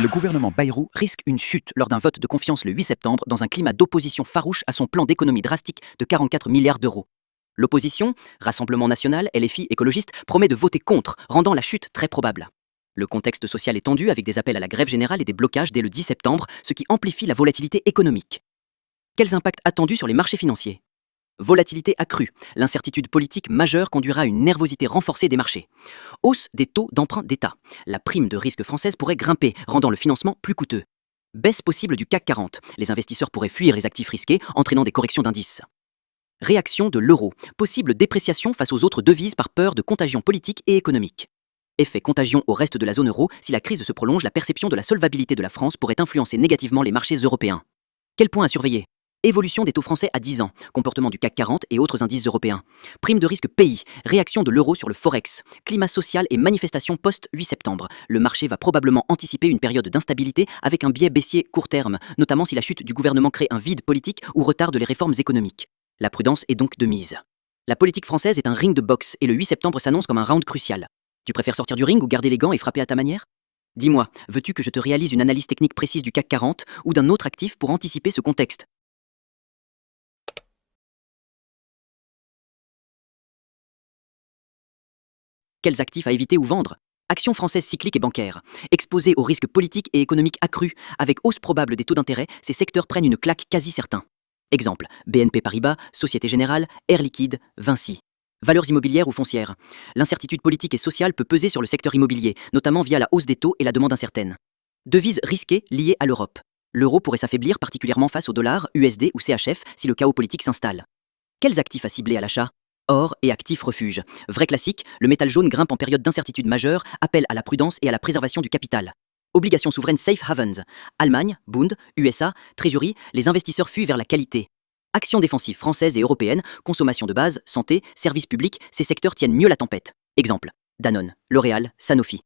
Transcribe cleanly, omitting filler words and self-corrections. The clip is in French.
Le gouvernement Bayrou risque une chute lors d'un vote de confiance le 8 septembre dans un climat d'opposition farouche à son plan d'économie drastique de 44 milliards d'euros. L'opposition, Rassemblement national, LFI, écologiste, promet de voter contre, rendant la chute très probable. Le contexte social est tendu avec des appels à la grève générale et des blocages dès le 10 septembre, ce qui amplifie la volatilité économique. Quels impacts attendus sur les marchés financiers? Volatilité accrue. L'incertitude politique majeure conduira à une nervosité renforcée des marchés. Hausse des taux d'emprunt d'État. La prime de risque française pourrait grimper, rendant le financement plus coûteux. Baisse possible du CAC 40. Les investisseurs pourraient fuir les actifs risqués, entraînant des corrections d'indices. Réaction de l'euro. Possible dépréciation face aux autres devises par peur de contagion politique et économique. Effet contagion au reste de la zone euro. Si la crise se prolonge, la perception de la solvabilité de la France pourrait influencer négativement les marchés européens. Quel point à surveiller? Évolution des taux français à 10 ans, comportement du CAC 40 et autres indices européens. Prime de risque pays, réaction de l'euro sur le forex, climat social et manifestation post-8 septembre. Le marché va probablement anticiper une période d'instabilité avec un biais baissier court terme, notamment si la chute du gouvernement crée un vide politique ou retarde les réformes économiques. La prudence est donc de mise. La politique française est un ring de boxe et le 8 septembre s'annonce comme un round crucial. Tu préfères sortir du ring ou garder les gants et frapper à ta manière? Dis-moi, veux-tu que je te réalise une analyse technique précise du CAC 40 ou d'un autre actif pour anticiper ce contexte? Quels actifs à éviter ou vendre? Actions françaises cycliques et bancaires. Exposés aux risques politiques et économiques accrus, avec hausse probable des taux d'intérêt, ces secteurs prennent une claque quasi certain. Exemple, BNP Paribas, Société Générale, Air Liquide, Vinci. Valeurs immobilières ou foncières. L'incertitude politique et sociale peut peser sur le secteur immobilier, notamment via la hausse des taux et la demande incertaine. Devises risquées liées à l'Europe. L'euro pourrait s'affaiblir particulièrement face au dollar, USD ou CHF si le chaos politique s'installe. Quels actifs à cibler à l'achat? Or et actifs refuge. Vrai classique, le métal jaune grimpe en période d'incertitude majeure, appelle à la prudence et à la préservation du capital. Obligations souveraines safe havens. Allemagne, Bund, USA, Treasury, les investisseurs fuient vers la qualité. Actions défensives françaises et européennes, consommation de base, santé, services publics, ces secteurs tiennent mieux la tempête. Exemple, Danone, L'Oréal, Sanofi.